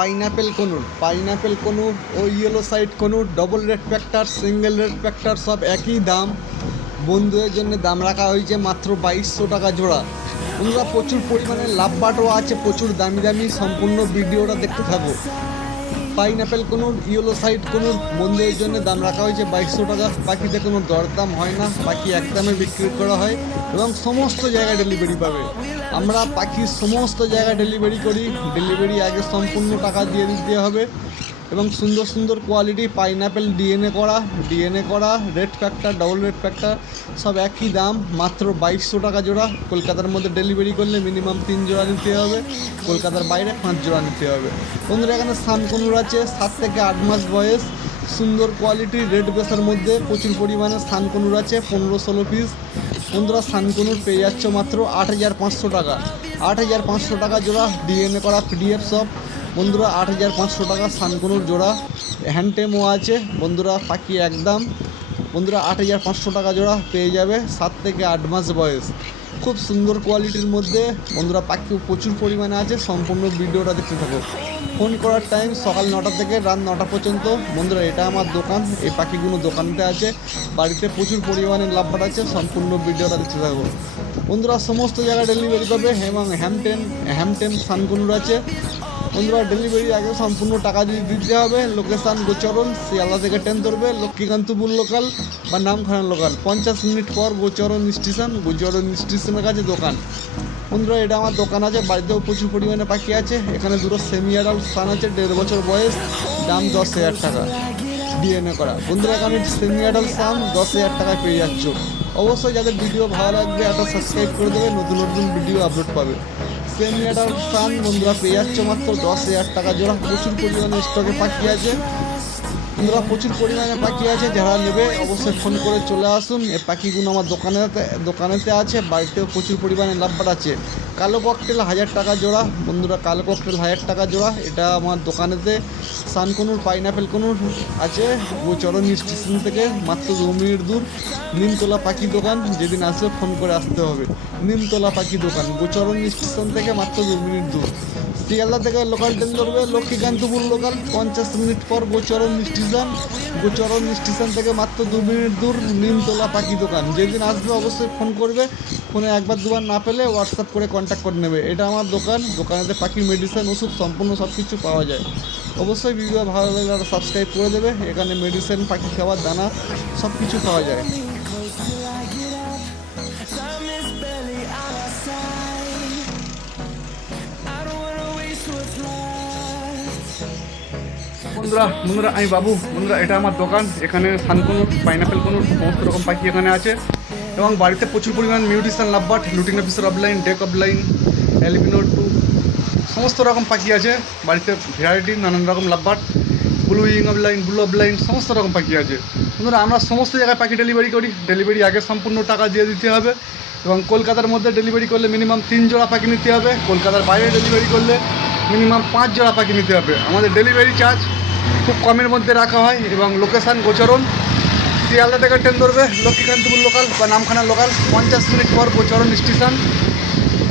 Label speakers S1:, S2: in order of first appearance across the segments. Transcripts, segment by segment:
S1: Pineapple conure pineapple conure, ও yellow side conure double red factor single red factor সব একই দাম। বন্ধুদের জন্য দাম রাখা হয়েছে মাত্র বাইশশো টাকা জোড়া। বন্ধুরা, প্রচুর পরিমাণে লাভ বাটও আছে, প্রচুর দামি দামি, সম্পূর্ণ ভিডিওটা দেখতে থাকো। পাইনাপেল কোনো ইয়েলো সাইড, কোনো মন্দিরের জন্য দাম রাখা হয়েছে। বাইশশো টাকা। বাকিতে কোনো দরদাম হয় না। বাকি এক দামে বিক্রি করা হয় এবং সমস্ত জায়গায় ডেলিভারি পাবে। আমরা পাখির সমস্ত জায়গায় ডেলিভারি করি। ডেলিভারি আগে সম্পূর্ণ টাকা দিয়ে দিতে হবে। এবং সুন্দর সুন্দর কোয়ালিটি পাইনাপেল ডিএনএ করা ডিএনএ করা red factor double red factor সব একই দাম, মাত্র বাইশশো টাকা জোড়া। কলকাতার মধ্যে ডেলিভারি করলে মিনিমাম তিন জোড়া নিতে হবে। কলকাতার বাইরে পাঁচ জোড়া নিতে হবে। বন্ধুরা, এখানে সানকনুর আছে, সাত থেকে আট মাস বয়স। সুন্দর কোয়ালিটি রেড বেসের মধ্যে প্রচুর পরিমাণে সানকনুর আছে, পনেরো ষোলো পিস বন্ধুরা, সানকনুর পেয়ে যাচ্ছ মাত্র আট হাজার পাঁচশো টাকা। আট হাজার পাঁচশো টাকা জোড়া ডিএনএ করা পিডিএফ সব বন্ধুরা আট হাজার পাঁচশো টাকা সানকনুর জোড়া। হ্যান্ডটেমও আছে। বন্ধুরা পাখি একদম। বন্ধুরা আট হাজার পাঁচশো টাকা জোড়া পেয়ে যাবে সাত থেকে আট মাস বয়স। খুব সুন্দর কোয়ালিটির মধ্যে। বন্ধুরা পাখি প্রচুর পরিমাণে আছে। সম্পূর্ণ ভিডিওটা দেখতে থাকো। ফোন করার টাইম সকাল নটা থেকে রাত নটা পর্যন্ত। বন্ধুরা এটা আমার দোকান। এই পাখিগুলো দোকানতে আছে। বাড়িতে প্রচুর পরিমাণে লাভবাট আছে সম্পূর্ণ ভিডিওটা দেখতে থাকো। বন্ধুরা সমস্ত জায়গায় ডেলিভারি পাবে। এবং হ্যামটেন হ্যামটেন সানকুনুর আছে। বন্ধুরা ডেলিভারি আগে সম্পূর্ণ টাকা দিয়ে দিতে হবে। লোকেশান গোচরণ, শিয়ালদা থেকে ট্রেন ধরবে, লক্ষ্মীকান্তপুর লোকাল বা নামখানা লোকাল পঞ্চাশ মিনিট পর গোচরণ স্টেশন গোচরণ স্টেশনের কাছে দোকান। বন্ধুরা, এটা আমার দোকান আছে, বাড়িতেও প্রচুর পরিমাণে পাখি আছে। এখানে দুটো সেমি অ্যাডাল্ট স্থান আছে, দেড় বছর বয়স, দাম দশ হাজার টাকা। ডিএনএ করা। বন্ধুরা, এখানে সেমি অ্যাডাল্ট সান দশ হাজার টাকায় পেয়ে যাচ্ছ। অবশ্যই যাদের ভিডিও ভালো লাগবে, একটা সাবস্ক্রাইব করে দেবে, নতুন নতুন ভিডিও আপলোড পাবে। সেমি ফ্যান বন্ধুরা পেয়ে যাচ্ছে মাত্র দশ হাজার টাকা জোড়া। প্রচুর পরিমাণে স্টকে পাঠিয়ে আছে। বন্ধুরা প্রচুর পরিমাণে পাখি আছে, যারা নেবে অবশ্যই ফোন করে চলে আসুন। এই পাখিগুলো আমার দোকানেতে দোকানেতে আছে, বাড়িতেও প্রচুর পরিমাণে লাভবার আছে কালো ককটেল হাজার টাকা জোড়া। বন্ধুরা, কালো ককটেল হাজার টাকা জোড়া। এটা আমার দোকানেতে সানকনুর পাইনাপেল কনুর আছে। চরণ স্টেশন থেকে মাত্র দু মিনিট দূর। নিমতলা পাখি দোকান, যেদিন আসবে ফোন করে আসতে হবে। নিমতলা পাখি দোকান, গোচরণ স্টেশন থেকে মাত্র দু মিনিট দূর। শিয়ালদা থেকে লোকাল ট্রেন ধরবে লক্ষ্মীকান্তপুর লোকাল পঞ্চাশ মিনিট পর গোচরণ স্টেশন গোচরণ স্টেশন থেকে মাত্র দু মিনিট দূর নিমতলা পাখি দোকান। যেদিন আসবে অবশ্যই ফোন করবে ফোনে একবার দুবার না পেলে হোয়াটসঅ্যাপ করে কন্ট্যাক্ট করে নেবে। এটা আমার দোকান, দোকানেতে পাখি মেডিসিন ওষুধ সম্পূর্ণ সব কিছু পাওয়া যায়। অবশ্যই ভিডিও ভালো লাগলে সাবস্ক্রাইব করে দেবে। এখানে মেডিসিন পাখি খাবার, দানা সব কিছু পাওয়া যায়।
S2: বন্ধুরা বন্ধুরা, আমি বাবু, বন্ধুরা, এটা আমার দোকান। এখানে সানকুনুর পাইনাপেল কুনুর সমস্ত রকম পাখি এখানে আছে। এবং বাড়িতে প্রচুর পরিমাণ mutation lovebird lutino Fischer opaline dark opaline albino too সমস্ত রকম পাখি আছে। বাড়িতে ভ্যারাইটি নানান রকম lovebird blue wing opaline blue opaline সমস্ত রকম পাখি আছে। বন্ধুরা, আমরা সমস্ত জায়গায় পাখি ডেলিভারি করি। ডেলিভারি আগে সম্পূর্ণ টাকা দিয়ে দিতে হবে। এবং কলকাতার মধ্যে ডেলিভারি করলে মিনিমাম তিন জোড়া পাখি নিতে হবে। কলকাতার বাইরে ডেলিভারি করলে মিনিমাম পাঁচ জোড়া পাখি নিতে হবে। আমাদের ডেলিভারি চার্জ খুব কমের মধ্যে রাখা হয় এবং লোকেশান গোচরণ। শিয়ালদা থেকে ট্রেন ধরবে, লক্ষ্মীকান্তপুর লোকাল বা নামখানা লোকাল পঞ্চাশ মিনিট পর গোচরণ স্টেশন।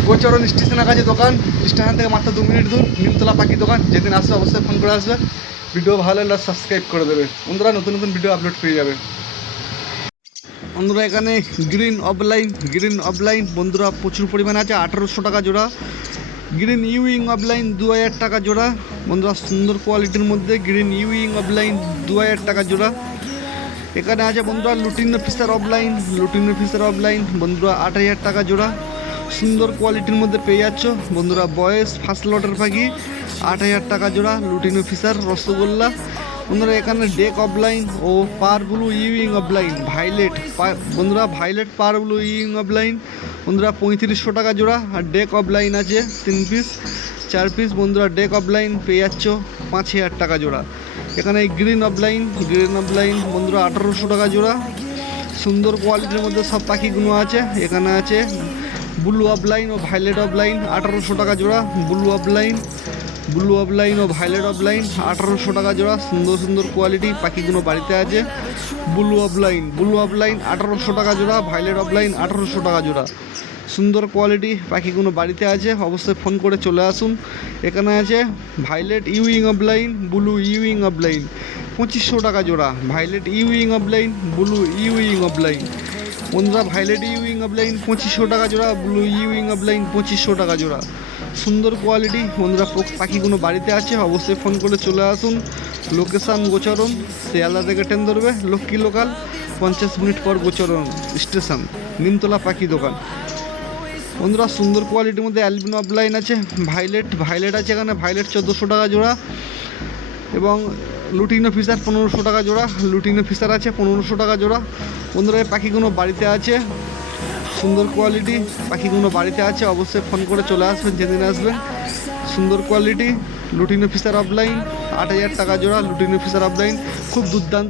S2: গোচরণ স্টেশনের কাছে দোকান। স্টেশন থেকে মাত্র দু মিনিট দূর, নিমতলা পাখি দোকান। যেদিন আসবে অবশ্যই ফোন করে আসবে। ভিডিও ভালো লাগলে সাবস্ক্রাইব করে দেবে। বন্ধুরা, নতুন নতুন ভিডিও আপলোড পেয়ে যাবে।
S1: বন্ধুরা, এখানে গ্রিন অফলাইন গ্রিন অফলাইন বন্ধুরা, প্রচুর পরিমাণে আছে, আঠারোশো টাকা জোড়া। গ্রিন ইউইং অফলাইন দু হাজার টাকা জোড়া। বন্ধুরা, সুন্দর কোয়ালিটির মধ্যে গ্রিন ইউইং অফলাইন দু হাজার টাকা জোড়া। এখানে আছে বন্ধুরা lutino fischer opaline lutino fischer opaline বন্ধুরা আট হাজার টাকা জোড়া। সুন্দর কোয়ালিটির মধ্যে পেয়ে যাচ্ছ, বন্ধুরা, বয়স ফার্স্ট লটের পাখি আট হাজার টাকা জোড়া লুটিন ফিসার রসগোল্লা। বন্ধুরা, এখানে ডেক অফলাইন ও par blue wing opaline violet বন্ধুরা violet par blue wing opaline বন্ধুরা, পঁয়ত্রিশশো টাকা জোড়া, আর ডেক অফ লাইন আছে, তিন পিস চার পিস বন্ধুরা ডেক অফ লাইন পেয়ে যাচ্ছ পাঁচ হাজার টাকা জোড়া। এখানে green opaline green opaline বন্ধুরা, আঠারোশো টাকা জোড়া। সুন্দর কোয়ালিটির মধ্যে সব পাখিগুলো আছে। এখানে আছে ব্লু অফলাইন ও ভাইলেট অফলাইন আঠারোশো টাকা জোড়া ব্লু অফলাইন ব্লু অফলাইন ও ভাইলেট অফলাইন আঠারোশো টাকা জোড়া, সুন্দর সুন্দর কোয়ালিটি পাখিগুলো বাড়িতে আছে। ব্লু অফলাইন ব্লু অফলাইন আঠারোশো টাকা জোড়া ভাইলেট অফলাইন আঠারোশো টাকা জোড়া। সুন্দর কোয়ালিটি পাখিগুলো বাড়িতে আছে, অবশ্যই ফোন করে চলে আসুন। এখানে আছে violet wing opaline blue wing opaline পঁচিশশো টাকা জোড়া। Violet wing opaline blue wing opaline বন্ধুরা ভাইলেট ইউইং অফলাইন পঁচিশশো টাকা জোড়া ব্লু ইউইং অফলাইন পঁচিশশো টাকা জোড়া। সুন্দর কোয়ালিটি, বন্ধুরা পাখিগুলো বাড়িতে আছে, অবশ্যই ফোন করে চলে আসুন। লোকেশান গোচরণ, শিয়ালদা থেকে ট্রেন ধরবে, লক্ষ্মী লোকাল পঞ্চাশ মিনিট পর গোচরণ স্টেশন, নিমতলা পাখি দোকান। বন্ধুরা, সুন্দর কোয়ালিটির মধ্যে অ্যালবিনো অফলাইন আছে ভাইলেট ভাইলেট আছে এখানে ভাইলেট চোদ্দোশো টাকা জোড়া। এবং লুটিনো ফিশার পনেরোশো টাকা জোড়া লুটিনো ফিশার আছে পনেরোশো টাকা জোড়া। বন্ধুরা, এই পাখিগুলো বাড়িতে আছে সুন্দর কোয়ালিটি পাখিগুলো বাড়িতে আছে, অবশ্যই ফোন করে চলে আসবেন, যেদিন আসবেন। সুন্দর কোয়ালিটি লুটিন অফিসার অফলাইন আট হাজার টাকা জোড়া লুটিন অফিসার অফলাইন খুব দুর্দান্ত।